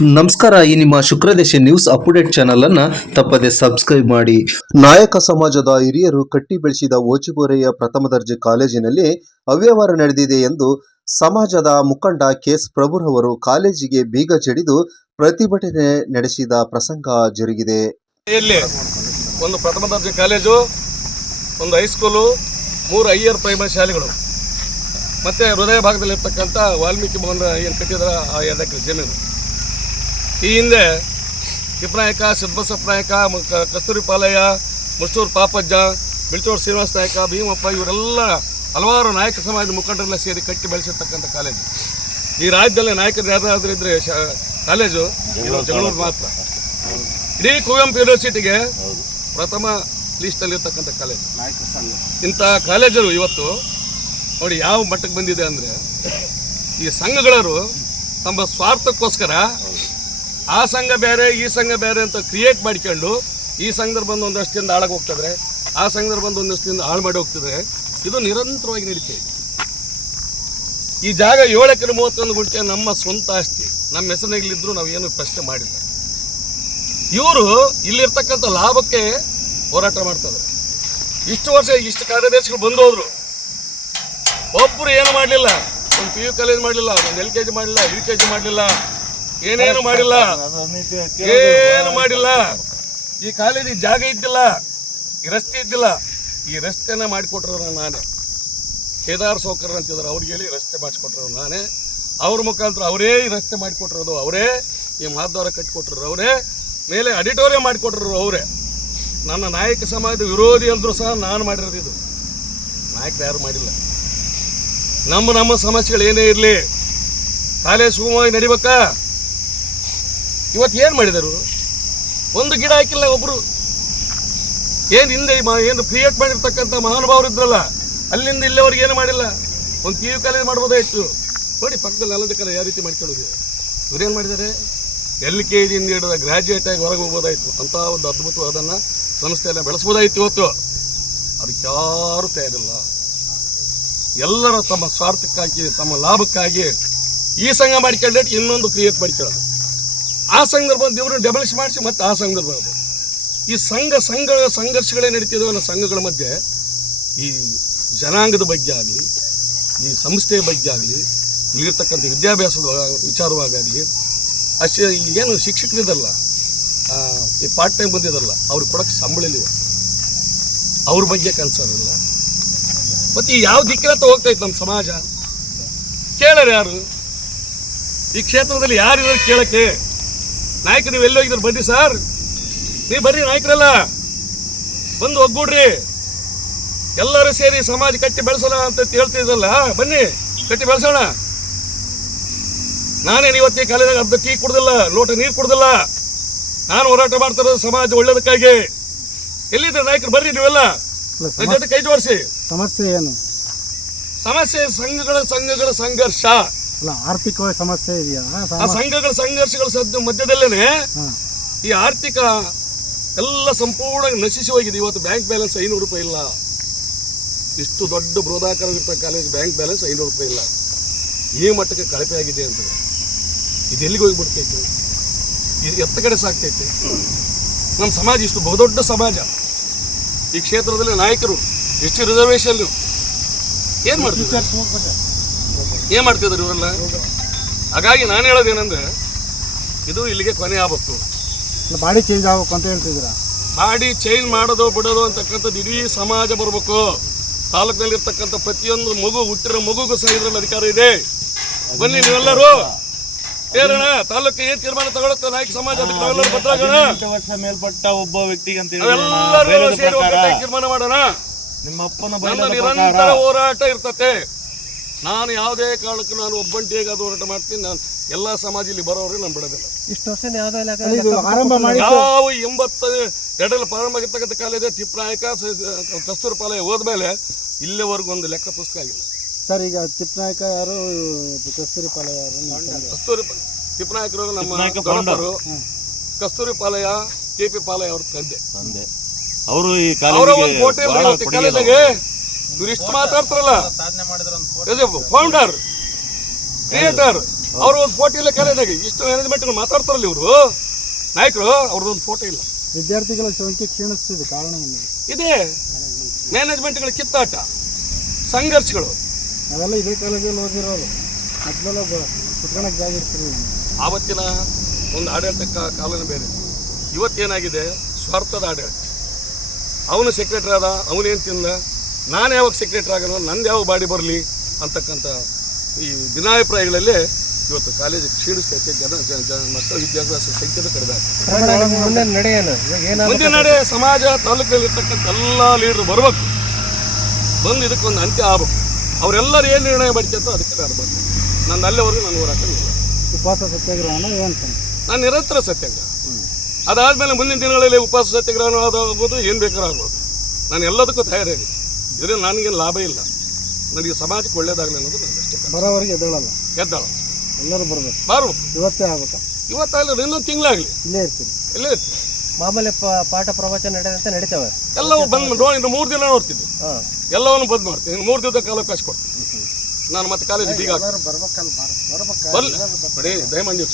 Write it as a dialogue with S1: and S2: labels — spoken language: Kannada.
S1: ನಮಸ್ಕಾರ, ಈ ನಿಮ್ಮ ಶುಕ್ರದೇಶ ನ್ಯೂಸ್ ಅಪ್ಡೇಟ್ ಚಾನಲ್ ಅನ್ನ ತಪ್ಪದೆ ಸಬ್ಸ್ಕ್ರೈಬ್ ಮಾಡಿ. ನಾಯಕ ಸಮಾಜದ ಹಿರಿಯರು ಕಟ್ಟಿ ಬೆಳೆಸಿದ ಓಚಿಬೋರೆಯ ಪ್ರಥಮ ದರ್ಜೆ ಕಾಲೇಜಿನಲ್ಲಿ ಅವ್ಯವಹಾರ ನಡೆದಿದೆ ಎಂದು ಸಮಾಜದ ಮುಖಂಡ ಕೆಎಸ್ ಪ್ರಭುರವರು ಕಾಲೇಜಿಗೆ ಬೀಗ ಜಡಿದು ಪ್ರತಿಭಟನೆ ನಡೆಸಿದ ಪ್ರಸಂಗ ಜರುಗಿದೆ.
S2: ಒಂದು ಪ್ರಥಮ ದರ್ಜೆ ಕಾಲೇಜು, ಒಂದು ಹೈಸ್ಕೂಲು ಮೂರು ಹೈಯರ್ ಪ್ರೈಮರಿ ಶಾಲೆಗಳು. ಮತ್ತು ಹೃದಯ ಭಾಗದಲ್ಲಿರ್ತಕ್ಕಂಥ ವಾಲ್ಮೀಕಿ ಭವನ ಏನು ಕಟ್ಟಿದಾರ ಆ ಎರಡು ಎಕರೆ ಜಮೀನು. ಈ ಹಿಂದೆ ಕಿಪ್ನಾಯಕ ಸಿದ್ದಬಸಪ್ಪ ನಾಯಕ ಕಸ್ತೂರಿ ಪಾಲಯ್ಯ ಮುಷ್ಟೂರು ಪಾಪಜ್ಜ ಬಿಳ್ಚೋಡ್ ಶ್ರೀನಿವಾಸ ನಾಯಕ ಭೀಮಪ್ಪ ಇವರೆಲ್ಲ ಹಲವಾರು ನಾಯಕ ಸಮಾಜದ ಮುಖಂಡರೆಲ್ಲ ಸೇರಿ ಕಟ್ಟಿ ಬೆಳೆಸಿರ್ತಕ್ಕಂಥ ಕಾಲೇಜು. ಈ ರಾಜ್ಯದಲ್ಲಿ ನಾಯಕರು ಯಾರಾದರೂ ಇದ್ದರೆ ಶಾ ಕಾಲೇಜು ಇದು ಜಗಳೂರು ಮಾತ್ರ. ಇಡೀ ಕುವೆಂಪು ಯೂನಿವರ್ಸಿಟಿಗೆ ಪ್ರಥಮ ಲೀಸ್ಟಲ್ಲಿರ್ತಕ್ಕಂಥ ಕಾಲೇಜು. ಇಂಥ ಕಾಲೇಜರು ಇವತ್ತು ನೋಡಿ ಯಾವ ಮಟ್ಟಕ್ಕೆ ಬಂದಿದೆ ಅಂದರೆ ಈ ಸಂಘಗಳರು ತಮ್ಮ ಸ್ವಾರ್ಥಕ್ಕೋಸ್ಕರ ಆ ಸಂಘ ಬೇರೆ, ಈ ಸಂಘ ಬೇರೆ ಅಂತ ಕ್ರಿಯೇಟ್ ಮಾಡ್ಕೊಂಡು ಈ ಸಂಘದಲ್ಲಿ ಬಂದು ಒಂದಷ್ಟು ಜನ ಹಾಳಾಗಿ ಹೋಗ್ತದ್ರೆ, ಆ ಸಂಘದಲ್ಲಿ ಬಂದು ಒಂದಷ್ಟು ದಿನ ಹಾಳು ಮಾಡಿ ಹೋಗ್ತಿದ್ರೆ ಇದು ನಿರಂತರವಾಗಿ ನಡೀತಾ ಈ ಜಾಗ ಏಳು ಎಕರೆ ಮೂವತ್ತೊಂದು ಗುಂಟೆ ನಮ್ಮ ಸ್ವಂತ ಆಸ್ತಿ. ನಮ್ಮ ಹೆಸರಿನಲ್ಲಿದ್ದರೂ ನಾವು ಏನು ಪ್ರಶ್ನೆ ಮಾಡಿಲ್ಲ. ಇವರು ಇಲ್ಲಿರ್ತಕ್ಕಂಥ ಲಾಭಕ್ಕೆ ಹೋರಾಟ ಮಾಡ್ತಾರೆ. ಇಷ್ಟು ವರ್ಷ ಇಷ್ಟು ಕಾರ್ಯದರ್ಶಿಗಳು ಬಂದು ಹೋದ್ರು ಒಬ್ಬರು ಏನು ಮಾಡಲಿಲ್ಲ, ಒಂದು ಪಿ ಯು ಕಾಲೇಜ್ ಮಾಡಲಿಲ್ಲ, ಒಂದು ಎಲ್ ಕೆ ಜಿ ಮಾಡಲಿಲ್ಲ ಯು ಕೆ ಜಿ ಮಾಡಲಿಲ್ಲ. ಏನೇನು ಮಾಡಿಲ್ಲ? ಏನು ಮಾಡಿಲ್ಲ? ಈ ಕಾಲೇಜಿಗೆ ಜಾಗ ಇದ್ದಿಲ್ಲ ಈ ರಸ್ತೆ ಇದ್ದಿಲ್ಲ. ಈ ರಸ್ತೆನ ಮಾಡಿಕೊಟ್ರ ನಾನೇ. ಕೇದಾರ್ ಸೌಕರ್ಯ ಅಂತಿದ್ದಾರೆ ಅವ್ರಿಗೆ ಹೇಳಿ ರಸ್ತೆ ಮಾಡಿಸ್ಕೊಟ್ರು ನಾನೇ. ಅವ್ರ ಮುಖಾಂತರ ಅವರೇ ಈ ರಸ್ತೆ ಮಾಡಿಕೊಟ್ಟಿರೋದು ಅವರೇ ಈ ಮಾದ್ವಾರ ಕಟ್ಟಿಕೊಟ್ರು ಅವರೇ ಮೇಲೆ ಅಡಿಟೋರಿಯಂ ಮಾಡಿಕೊಟ್ರು ಅವರೇ. ನನ್ನ ನಾಯಕ ಸಮಾಜದ ವಿರೋಧಿ ಅಂದರೂ ಸಹ ನಾನು ಮಾಡಿರೋದು ಇದು. ನಾಯಕರು ಯಾರು ಮಾಡಿಲ್ಲ. ನಮ್ಮ ನಮ್ಮ ಸಮಸ್ಯೆಗಳು ಏನೇ ಇರಲಿ ಕಾಲೇಜ್ ಸುಗಮವಾಗಿ ನಡಿಬೇಕಾ? ಇವತ್ತು ಏನು ಮಾಡಿದರು? ಒಂದು ಗಿಡ ಹಾಕಿಲ್ಲ ಒಬ್ಬರು ಏನು ಹಿಂದೆ ಏನು ಕ್ರಿಯೇಟ್ ಮಾಡಿರ್ತಕ್ಕಂಥ ಮಹಾನುಭಾವರು ಇದ್ರಲ್ಲ, ಅಲ್ಲಿಂದ ಇಲ್ಲಿವರೆಗೆ ಏನು ಮಾಡಿಲ್ಲ? ಒಂದು ಪಿ ಯು ಕಾಲೇಜ್ ಮಾಡ್ಬೋದಾಯಿತು. ನೋಡಿ, ಪಕ್ಕದಲ್ಲಿ ಅಲ್ಲದ ಕಲೆ ಯಾವ ರೀತಿ ಮಾಡ್ಕೊಳ್ಳೋದು? ಇವ್ರೇನು ಮಾಡಿದ್ದಾರೆ? ಎಲ್ ಕೆ ಜಿಯಿಂದ ಹಿಡಿದ ಗ್ರಾಜ್ಯುಯೇಟ್ ಆಗಿ ಹೊರಗೆ ಹೋಗ್ಬೋದಾಯಿತು. ಅಂತ ಒಂದು ಅದ್ಭುತವಾದನ್ನು ಸಂಸ್ಥೆಯನ್ನು ಬೆಳೆಸ್ಬೋದಾಯಿತು ಇವತ್ತು. ಅದಕ್ಕೆ ಯಾರೂ ತಯಾರಿಲ್ಲ. ಎಲ್ಲರ ತಮ್ಮ ಸ್ವಾರ್ಥಕ್ಕಾಗಿ, ತಮ್ಮ ಲಾಭಕ್ಕಾಗಿ ಈ ಸಂಘ ಮಾಡ್ಕೊಂಡೇಟ್ ಇನ್ನೊಂದು ಕ್ರಿಯೇಟ್ ಮಾಡ್ಕೊಳ್ಳೋದು. ಆ ಬಂದು ಇವರು ಡೆಬಲಿಷ್ ಮಾಡಿಸಿ ಮತ್ತೆ ಆ ಬರೋದು ಈ ಸಂಘ ಸಂಘ ಸಂಘರ್ಷಗಳೇ ನಡೀತಿದ್ದಾವೆ ಅನ್ನೋ ಸಂಘಗಳ ಮಧ್ಯೆ, ಈ ಜನಾಂಗದ ಬಗ್ಗೆ ಆಗಲಿ, ಈ ಸಂಸ್ಥೆಯ ಬಗ್ಗೆ ಆಗಲಿ, ಇಲ್ಲಿರ್ತಕ್ಕಂಥ ವಿದ್ಯಾಭ್ಯಾಸದ ವಿಚಾರವಾಗಲಿ ಅಷ್ಟೇ ಏನು ಶಿಕ್ಷಕರಿದಲ್ಲ ಈ ಪಾರ್ಟ್ ಟೈಮ್ ಬಂದಿದ್ದಲ್ಲ ಅವ್ರಿಗೆ ಕೊಡೋಕ್ಕೆ ಸಂಬಳ ಇಲ್ಲ. ಅವ್ರ ಬಗ್ಗೆ ಕನ್ಸರ್ ಇಲ್ಲ ಮತ್ತು ಈ ಯಾವ ದಿಕ್ಕಿನತ್ತ ಹೋಗ್ತಾ ಇತ್ತು ನಮ್ಮ ಸಮಾಜ? ಕೇಳರು ಯಾರು? ಈ ಕ್ಷೇತ್ರದಲ್ಲಿ ಯಾರಿದ್ದಾರೆ ಕೇಳಕ್ಕೆ ನಾಯಕರು ನೀವು ಎಲ್ಲಿ ಹೋಗಿದ್ರು ಬನ್ನಿ ಸರ್. ನೀವು ಬರ್ರಿ ನಾಯಕರೆಲ್ಲ. ಬಂದು ಒಗ್ಗೂಡ್ರಿ. ಎಲ್ಲರೂ ಸೇರಿ ಸಮಾಜ ಕಟ್ಟಿ ಬೆಳೆಸೋಣ ಅಂತ ಹೇಳ್ತಿದ್ದಲ್ಲ ಬನ್ನಿ ಕಟ್ಟಿ ಬೆಳೆಸೋಣ. ನಾನೇನು ಇವತ್ತು ಈ ಕಾಲೇಜಾಗ ಅರ್ಧ ಟೀ ಕುಡ್ದಿಲ್ಲ ಲೋಟ ನೀರು ಕುಡ್ದಿಲ್ಲ. ನಾನು ಹೋರಾಟ ಮಾಡ್ತಿರೋದು ಸಮಾಜ ಒಳ್ಳೇದಕ್ಕಾಗಿ. ಎಲ್ಲಿದ್ರೆ ನಾಯಕರು? ಬರ್ರಿ ನೀವೆಲ್ಲ.
S3: ಅಲ್ಲ,
S2: ನನ್ನ ಜೊತೆ ಕೈ ಜೋಡಿಸಿ.
S3: ಸಮಸ್ಯೆ ಏನು?
S2: ಸಮಸ್ಯೆ ಸಂಘಗಳ ಸಂಘಗಳ ಸಂಘರ್ಷ.
S3: ಅಲ್ಲ ಆರ್ಥಿಕವಾಗಿ ಸಮಸ್ಯೆ ಇದೆಯಾ?
S2: ಆ ಸಂಘಗಳ ಸಂಘರ್ಷಗಳ ಸದ್ಯ ಮಧ್ಯದಲ್ಲೇನೆ ಈ ಆರ್ಥಿಕ ಎಲ್ಲ ಸಂಪೂರ್ಣ ನಶಿಸಿ ಹೋಗಿದೆ. ಇವತ್ತು ಬ್ಯಾಂಕ್ ಬ್ಯಾಲೆನ್ಸ್ ಐನೂರು ರೂಪಾಯಿ ಇಲ್ಲ. ಇಷ್ಟು ದೊಡ್ಡ ಬೃಹದಾಕಾರವಿರ್ತ ಕಾಲೇಜ್ ಬ್ಯಾಂಕ್ ಬ್ಯಾಲೆನ್ಸ್ ಐನೂರು ರೂಪಾಯಿ ಇಲ್ಲ. ಈ ಮಟ್ಟಕ್ಕೆ ಕಳಪೆ ಆಗಿದೆ ಅಂತ. ಇದು ಎಲ್ಲಿಗೆ ಹೋಗ್ಬಿಡ್ತೈತೆ? ಇದು ಎತ್ತ ಕಡೆ ಸಾಕ್ತೈತೆ? ನಮ್ಮ ಸಮಾಜ ಇಷ್ಟು ಬಹುದೊಡ್ಡ ಸಮಾಜ. ಈ ಕ್ಷೇತ್ರದಲ್ಲಿ ನಾಯಕರು ಎಷ್ಟು ರಿಸರ್ವೇಷನ್ ಏನು ಮಾಡ್ತಿದ್ದಾರೆ? ಏನು ಮಾಡ್ತಿದ್ದಾರೆ ಇವರೆಲ್ಲ? ಹಾಗಾಗಿ ನಾನು ಹೇಳೋದೇನೆಂದ್ರೆ ಇದು ಇಲ್ಲಿಗೆ ಕೊನೆ ಆಗ್ಬೇಕು
S3: ಬಾಡಿ ಚೇಂಜ್ ಆಗ್ಬೇಕು ಅಂತ ಹೇಳ್ತಿದ್ದೀರಾ?
S2: ಬಾಡಿ ಚೇಂಜ್ ಮಾಡೋದು ಬಿಡೋದು ಅಂತಕ್ಕಂಥದ್ದು ಇಡೀ ಸಮಾಜ ಬರಬೇಕು. ತಾಲೂಕಿನಲ್ಲಿರ್ತಕ್ಕಂಥ ಪ್ರತಿಯೊಂದು ಮಗು ಹುಟ್ಟಿರೋ ಮಗುಗೂ ಸಹ ಇದರಲ್ಲಿ ಅಧಿಕಾರ ಇದೆ. ಬನ್ನಿ ನೀವೆಲ್ಲರೂ. ಸೇರೋಣ ತಾಲೂಕು ಏನ್ ತೀರ್ಮಾನ ತಗೊಳುತ್ತೆ ನಾಯಕ ಸಮಾಜ ಅದಕ್ಕೆ ನಾವೆಲ್ಲರೂ ಬದ್ರಾಗೋಣ
S4: ವರ್ಷ ಮೇಲ್ಪಟ್ಟ ಒಬ್ಬ ವ್ಯಕ್ತಿಗೆ ಅಂತ
S2: ಸೇರಿ ತೀರ್ಮಾನ ಮಾಡೋಣ.
S4: ನಿಮ್ಮ ಅಪ್ಪನ
S2: ನನ್ನ ನಿರಂತರ ಹೋರಾಟ ಇರ್ತತೆ. ನಾನು ಯಾವುದೇ ಕಾರಣಕ್ಕೂ ನಾನು ಒಬ್ಬಂಟಿಯಾಗಿ ಅದು ಹೋರಾಟ ಮಾಡ್ತೀನಿ. ನಾನು ಎಲ್ಲ ಸಮಾಜ ಇಲ್ಲಿ ಬರೋರು ನಾನು ಬಿಡೋದಿಲ್ಲ.
S5: ಇಷ್ಟು ವರ್ಷ ಯಾವುದೋ ಇಲಾಖೆ
S3: ಇದು ಆರಂಭ ಮಾಡಿ
S2: ಯಾವ ಎಂಬತ್ತ ಎರಡರಲ್ಲಿ ಪ್ರಾರಂಭ ಆಗಿರ್ತಕ್ಕಂಥ ಕಾಲ ಇದೆ. ತಿಪ್ಪನಾಯಕ ಕಸ್ತೂರಿ ಪಾಲಯ ಹೋದ್ಮೇಲೆ ಇಲ್ಲಿವರೆಗೂ ಒಂದು ಲೆಕ್ಕ ಪುಸ್ತಕ ಆಗಿಲ್ಲ.
S3: ಸರ್ ಈಗ ತಿಪ್ಪನಾಯಕ ಯಾರು ಕಸ್ತೂರಿ ಪಾಳ್ಯ ಯಾರು
S2: ಕಸ್ತೂರಿ ತಿಪ್ಪನಾಯಕರು ನಮ್ಮ ಕಸ್ತೂರಿ ಪಾಲಯ ಕೆ ಪಿ ಪಾಲಯ ಅವ್ರ ತಂದೆ.
S4: ತಂದೆ. ಅವರು ಈ
S2: ಅವರ ಒಂದು
S4: ಕಾಲೇಜಿಗೆ
S2: ಟೂರಿಸ್ಟ್ ಮಾತಾಡ್ತಾರಲ್ಲ. ಸಾಧನೆ ಫೌಂಡರ್ ಕ್ರಿಯೇಟರ್ ಅವ್ರ ಒಂದು ಫೋಟೋ ಇಲ್ಲ ಕಾಲೇಜಾಗ ಇಷ್ಟು ಮ್ಯಾನೇಜ್ಮೆಂಟ್ ಮಾತಾಡ್ತಾರಲ್ಲ ಇವರು? ನಾಯಕರು ಅವ್ರದ್ದೊಂದು ಫೋಟೋ ಇಲ್ಲ.
S3: ವಿದ್ಯಾರ್ಥಿಗಳ ಸಂಖ್ಯೆ ಕ್ಷೀಣಿಸ್ತಿದೆ ಕಾರಣ ಏನು?
S2: ಇದೆ. ಮ್ಯಾನೇಜ್ಮೆಂಟ್ಗಳ ಕಿತ್ತಾಟ. ಸಂಘರ್ಷಗಳು.
S3: ನಾವೆಲ್ಲ ಇದೇ ಕಾಲೇಜಲ್ಲಿ ಓದಿರೋದು. ಮೊದಲೆಲ್ಲ ಕುತ್ಕೊಳಕ್ಕೆ ಜಾಗ ಇರ್ತಿರ್ಲಿಲ್ಲ.
S2: ಆವತ್ತಿನ ಒಂದು ಆಡಳಿತ ಕಾಲನ ಕಾಲನೇ ಬೇರೆ. ಇವತ್ತೇನಾಗಿದೆ? ಸ್ವಾರ್ಥದ ಆಡಳಿತ. ಅವನು ಸೆಕ್ರೆಟ್ರಿ ಆದ ಅವನೇನು ತಿಂದ ನಾನು ಯಾವಾಗ ಸೆಕ್ರೆಟ್ರಿ ಆಗೋಣ ನಂದು ಯಾವ ಬಾಡಿ ಬರಲಿ? ಅಂತಕ್ಕಂಥ ಈ ಭಿನ್ನಾಭಿಪ್ರಾಯಗಳಲ್ಲಿ ಇವತ್ತು ಕಾಲೇಜು ಕ್ಷೀಣಿಸ್ತೈತೆ ಜನ ಜನ ಜನ ಮಕ್ಕಳ ವಿದ್ಯಾಭ್ಯಾಸ ಸಂಖ್ಯೆನೂ ಕಡಿಮೆ ಆಗ್ತದೆ.
S3: ಮುಂದೆ
S2: ಮುಂದಿನ ನಡೆ ಸಮಾಜ ತಾಲೂಕಿನಲ್ಲಿ ಇರ್ತಕ್ಕಂಥ ಎಲ್ಲ ಲೀಡರ್ ಬರಬೇಕು. ಬಂದು ಇದಕ್ಕೊಂದು ಅಂತ್ಯ ಆಗ್ಬೇಕು. ಅವರೆಲ್ಲರೂ ಏನು ನಿರ್ಣಯ ಮಾಡ್ಕೊಂತ ಅದಕ್ಕೆ ನಾನು ಬಂದೆ. ನಾನು ಅಲ್ಲಿವರೆಗೂ ನಾನು ಹೋರಾಟನಿಲ್ಲ
S3: ಉಪವಾಸ ಸತ್ಯಾಗ್ರಹನ ಏನು
S2: ನಾನು ನಿರಂತರ ಸತ್ಯಾಗ್ರಹ. ಅದಾದಮೇಲೆ ಮುಂದಿನ ದಿನಗಳಲ್ಲಿ ಉಪವಾಸ ಸತ್ಯಾಗ್ರಹ ಆಗ್ಬೋದು ಏನು ಬೇಕಾದ್ರೂ ಆಗ್ಬೋದು. ನಾನು ಎಲ್ಲದಕ್ಕೂ ತಯಾರಾಗಿ ಇದರಿಂದ ನನಗೇನು ಲಾಭ ಇಲ್ಲ. ನನಗೆ ಸಮಾಜಕ್ಕೆ ಒಳ್ಳೇದಾಗಲಿ ಅನ್ನೋದು ನನ್ನ ಅಷ್ಟೇ.
S3: ಬರೋವರೆಗೆ ಎದ್ದೇಳಲ್ಲ. ಎಲ್ಲರೂ ಬರ್ಬೇಕು.
S2: ಬಾರು.
S3: ಇವತ್ತೇ ಆಗಬೇಕು.
S2: ಇವತ್ತಾಗಲಿ ಇನ್ನೊಂದು ತಿಂಗಳಾಗಲಿ.
S3: ಇಲ್ಲೇ ಇರ್ತೀನಿ
S2: ಇಲ್ಲೇ ಇರ್ತೀನಿ
S5: ಮಾಮೂಲಿ ಪಾಠ ಪ್ರವಚನ ನಡೆದಂತೆ ನಡೀತಾವೆ.
S2: ಎಲ್ಲವೂ ಬಂದು ನೋಡಿ ಇನ್ನು ಮೂರು ದಿನ ನೋಡ್ತಿದ್ದೆ
S5: ಹಾಂ.
S2: ಎಲ್ಲವನ್ನು ಬಂದ್ ಮಾಡ್ತೀನಿ. ಇನ್ನು ಮೂರು ದಿನದ ಕಾಲ ಕೊಡ್ತೀನಿ. ನಾನು ಮತ್ತೆ ಕಾಲೇಜ್ ಬೀಗ
S3: ಬರ್ಬೇಕಲ್ಲ ಬರ್ಬೇಕು
S2: ದಯಮಾಡಿ ನೀವು